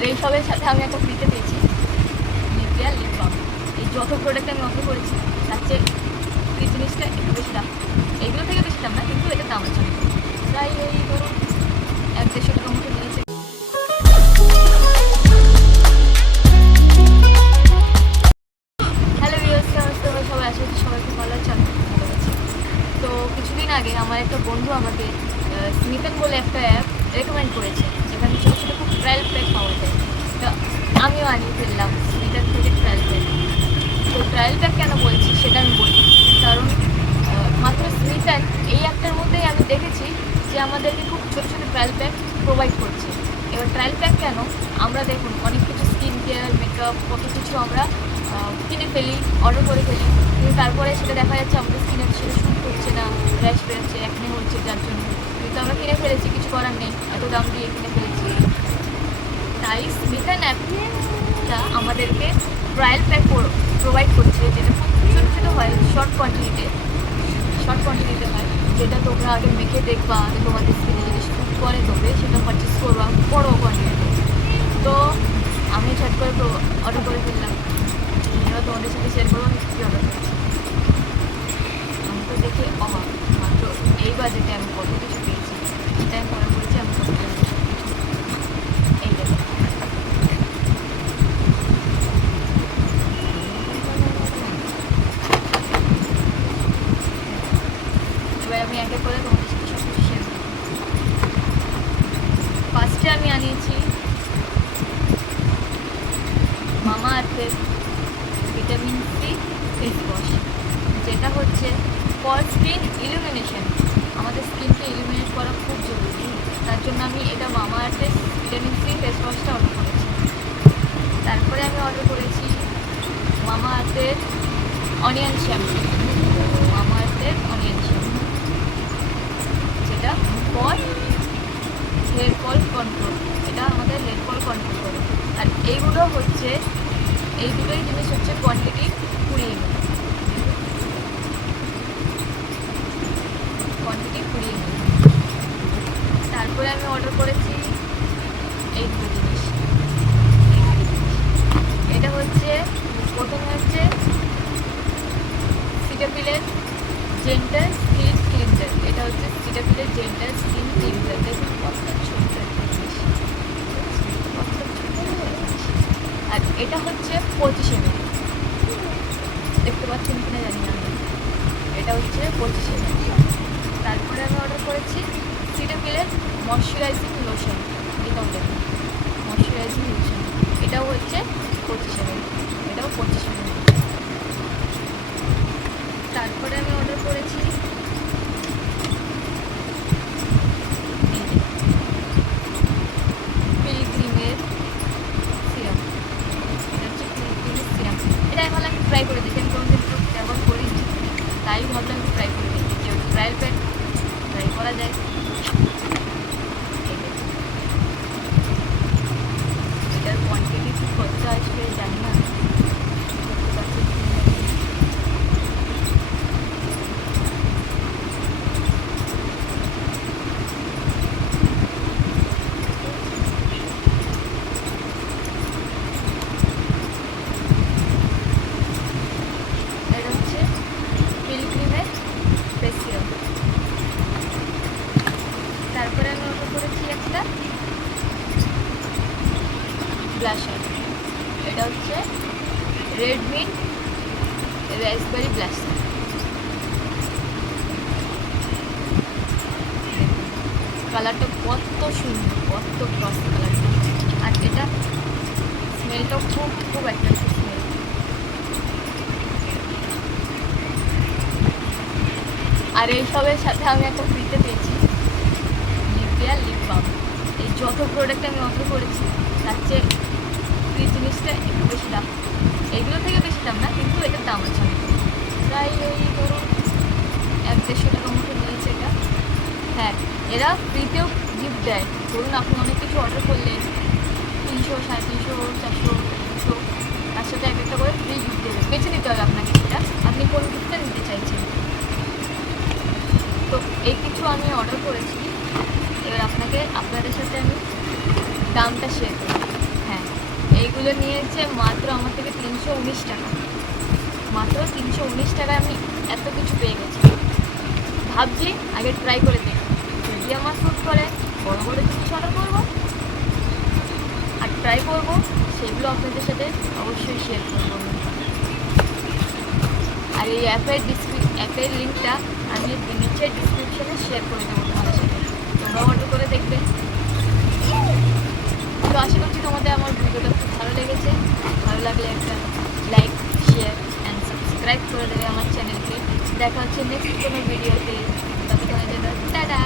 আর এইসবের সাথে আমি একটা ফ্রিতে পেয়েছি নিভিয়া লিপ বাম। এই যত প্রোডাক্ট আমি অর্ডার করেছি তার চেয়ে এই জিনিসটা একটু বেশি দাম, এইগুলো থেকে বেশি দাম না, কিন্তু এটার দাম আছে প্রায় এই ধরুন 100-150 টাকার মতো নিয়েছে। হ্যালো ভিউয়ার্স, কেমন আছেন তোমরা সবাই? আশা করছি সবাই খুব ভালো আছে, আমি খুব ভালো আছি। তো কিছুদিন আগে আমার একটা বন্ধু আমাকে স্মিথেন বলে একটা অ্যাপ রেকমেন্ড করেছে, যেখানে ছোটো ছোটো খুব ট্রায়াল প্যাক পাওয়া যায়। তো আমিও আনিয়ে ফেললাম স্মিথেন থেকে ট্রায়াল প্যাক। তো ট্রায়াল প্যাক কেন বলছি সেটা আমি বলি, কারণ মাত্র স্মিথেন এই অ্যাপটার মধ্যেই আমি দেখেছি যে আমাদেরকে খুব ছোটো ছোটো ট্রায়াল প্যাক প্রোভাইড করছে। এবার ট্রায়াল প্যাক কেন, আমরা দেখুন অনেক কিছু স্কিন কেয়ার, মেকআপ, কত কিছু আমরা কিনে ফেলি, অর্ডার করে ফেলি, কিন্তু তারপরে সেটা দেখা যাচ্ছে আমাদের স্কিনে সেটা শ্যুট করছে না, র্যাশ বেরোচ্ছে, একনে হচ্ছে, যার জন্য কিন্তু আমরা কিনে ফেলেছি, কিছু করার নেই, এত দাম দিয়ে কিনে ফেলেছি। তাই স্মিথেন অ্যাপটা আমাদেরকে ট্রায়াল প্যাক প্রোভাইড করছে, যেটা খুব ছোটো ছোটো হয়, শর্ট কোয়ান্টিটিতে হয়, যেটা তোমরা আগে মেখে দেখবা, আগে তোমাদের স্কিনে যদি শ্যুট করে তবে সেটা পারচেস করবা বড় কোয়ান্টিটিতে। তো আমি ঝট করে অর্ডার করে ফেললাম, এবার তোমাদের সাথে শেয়ার করবো আমি কী অর্ডার করেছি। আমি তো দেখে অবাক, মাত্র এই বাজেটে আমি কত কিছু পেয়েছি, সেটা আমি মনে করেছি আমি কত পেয়েছি। এই দেখো, এবার আমি এক এক করে তোমাদের সাথে সব কিছু শেয়ার করবো। ফার্স্টে আমি আনিয়েছি মামা আর্থের ভিটামিন সি ফেস ওয়াশ, যেটা হচ্ছে ফর স্কিন ইলুমিনেশন। আমাদের স্কিনকে ইলুমিনেট করা খুব জরুরি, তার জন্য আমি এটা মামা আর্থের ভিটামিন সি ফেস ওয়াশটা অর্ডার করেছি। তারপরে আমি অর্ডার করেছি মামা আর্থের অনিয়ন শ্যাম্পু, যেটা ফর হেয়ার ফল কন্ট্রোল, এটা আমাদের হেয়ার ফল কন্ট্রোল করে। আর এইগুলো হচ্ছে, এই দুটোই জিনিস হচ্ছে কোয়ান্টিটি 20 ml, তারপরে আমি অর্ডার করেছি এই দুটো জিনিস। এটা হচ্ছে প্রথমে হচ্ছে সিটাফিলের জেন্টাল স্কিন ক্লিনজার, এটা হচ্ছে সিটাফিলের জেন্টাল স্কিন ক্লিনজার। দেখুন কত ছোট্ট একটা জিনিস, আর এটা হচ্ছে 25 ml, দেখতে পাচ্ছেন কিনা জানি না, এটা হচ্ছে 25 ml। তারপরে আমি অর্ডার করেছি সিটাফিলের ময়শ্চারাইজিং লোশন, এটাও দেখুন ময়শ্চারাইজিং লোশন, এটাও হচ্ছে 25 ml, এটাও 25 ml। তারপরে আমি অর্ডার করেছি পিলগ্রিমের সিরাম, এটা হচ্ছে পিলগ্রিমের সিরাম। এটা আমি ভাবলাম ট্রাই করে দেখি, আমি কোনোদিন তো ব্যবহার করিনি, তাই ভাবলাম একটু ট্রাই করে দেখি, যেহেতু ট্রায়াল প্যাক ট্রাই করা যায়। এটার কোয়ান্টিটি কি কত আসবে জানি না, তারপরে আমি অর্ডার করেছি একটা ব্লাশার, এটা হচ্ছে রেড মিন্ট রাসবেরি ব্লাশার। কালারটা কত সুন্দর, কত ক্রস কালারটা, আর এটা স্মেলটাও খুব খুব একটা স্মেল। আর এইসবের সাথে আমি একটা ফ্রিতে পেয়েছি নিভিয়া লিপ বাম। এই যত প্রোডাক্ট আমি অর্ডার করেছি তার চেয়ে এই জিনিসটা একটু বেশি দাম, এইগুলো থেকে বেশি দাম না, কিন্তু এটার দাম আছে প্রায় এই ধরুন 100-150 টাকার মতো নিয়েছে এটা। হ্যাঁ, এরা ফ্রিতেও গিফট দেয়, ধরুন আপনি অনেক কিছু অর্ডার করলেন 300, 350, 400, 200, তার সাথে এক একটা করে ফ্রি গিফট দেবে, বেছে নিতে হবে আপনাকে সেটা আপনি কোন গিফটটা নিতে চাইছেন। তো এই কিছু আমি অর্ডার করেছি, এবার আপনাদের সাথে আমি দামটা শেয়ার করি। হ্যাঁ, এইগুলো নিয়েছে মাত্র আমার থেকে 319 টাকা। মাত্র 319 টাকায় আমি এত কিছু পেয়ে গেছি। ভাবছি আগে ট্রাই করে দেখি, যদি আমার শ্যুট করে বড় বড় জিনিস অর্ডার করবো আর ট্রাই করবো, সেগুলো আপনাদের সাথে অবশ্যই শেয়ার করবো। আর এই অ্যাপের লিঙ্কটা আমি নিচের ডিসক্রিপশনে শেয়ার করে দেবো তোমাদের সাথে, তোমরা অর্ডার করে দেখবে। তো আশা করছি তোমাদের আমার ভিডিওটা খুব ভালো লেগেছে। ভালো লাগলে একটা লাইক, শেয়ার অ্যান্ড সাবস্ক্রাইব করে দেবে আমার চ্যানেলকে। দেখা হচ্ছে নেক্সট কোনো ভিডিওতে। ততক্ষণের জন্য টাটা।